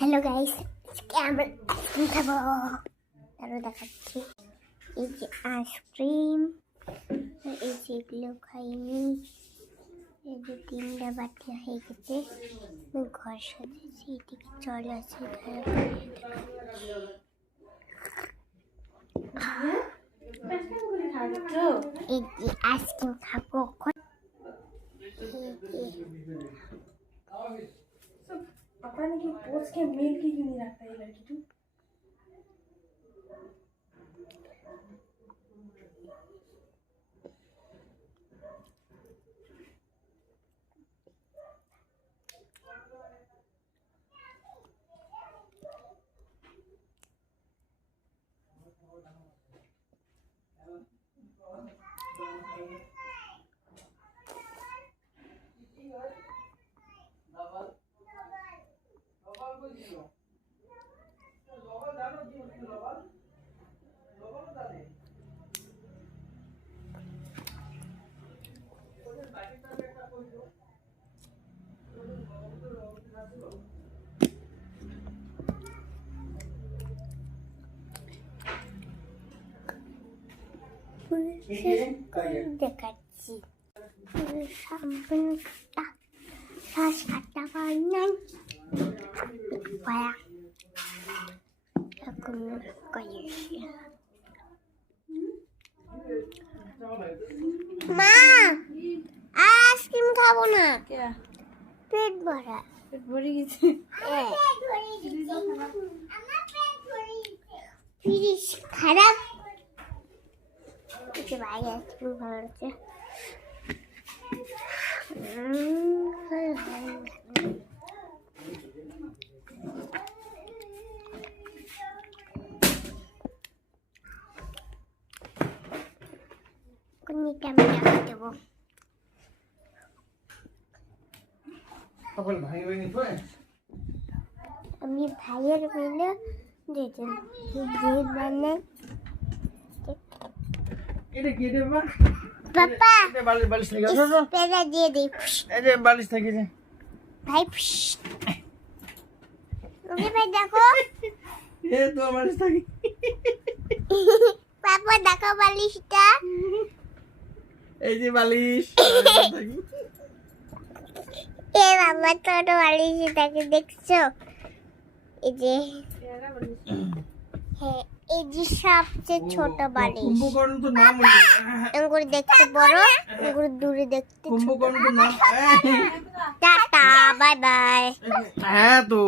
Hello guys, আজকে আমরা ice cream খাবো। আরো দেখাচ্ছি, এই যে আইসক্রিম, এই যে এগুলো খাইনি, এই যে 3টা বাটি হয়ে গেছে। ঘর সাজিয়েছি, এদিকে জল আছে, এই যে আইসক্রিম খাবো। पता नहीं कि पोस्ट के मेल की क्यों नहीं रखता ये लड़की तू। দেখাচ্ছি সাবনটা শ্বাস কাটা পাই নাই পায়া এখন মা আইসক্রিম খাবো না, পেট ভরা। पेट भरी গেছে। ফ্রিজ খারাপ, বাইরে আইসক্রিম ভালো লাগছে। কোনটা আমি দেখা দেবো। আমি ভাইয়ের মিলে দিয়েছেন মানে এটা কি রে মা? পাপা এটা বালিশ থেকে দাও। পেরা দিয়ে দিই। এই যে বালিশ থেকে যে ভাই ওকে ভাই দেখো, এ তো বালিশ থেকে। পাপা দেখো বালিশটা, এই যে বালিশ। এ বাবা ছোট বালিশটাকে দেখছো? এই যে হ্যাঁ, এই যে সবচেয়ে ছোট বালিশ। কুম্ভকর্ণ তো নাম এগুলো দেখতে বড়, এগুলো দূরে দেখতে ছোট। কুম্ভকর্ণ তো নাম। Tata, bye bye. হ্যাঁ তো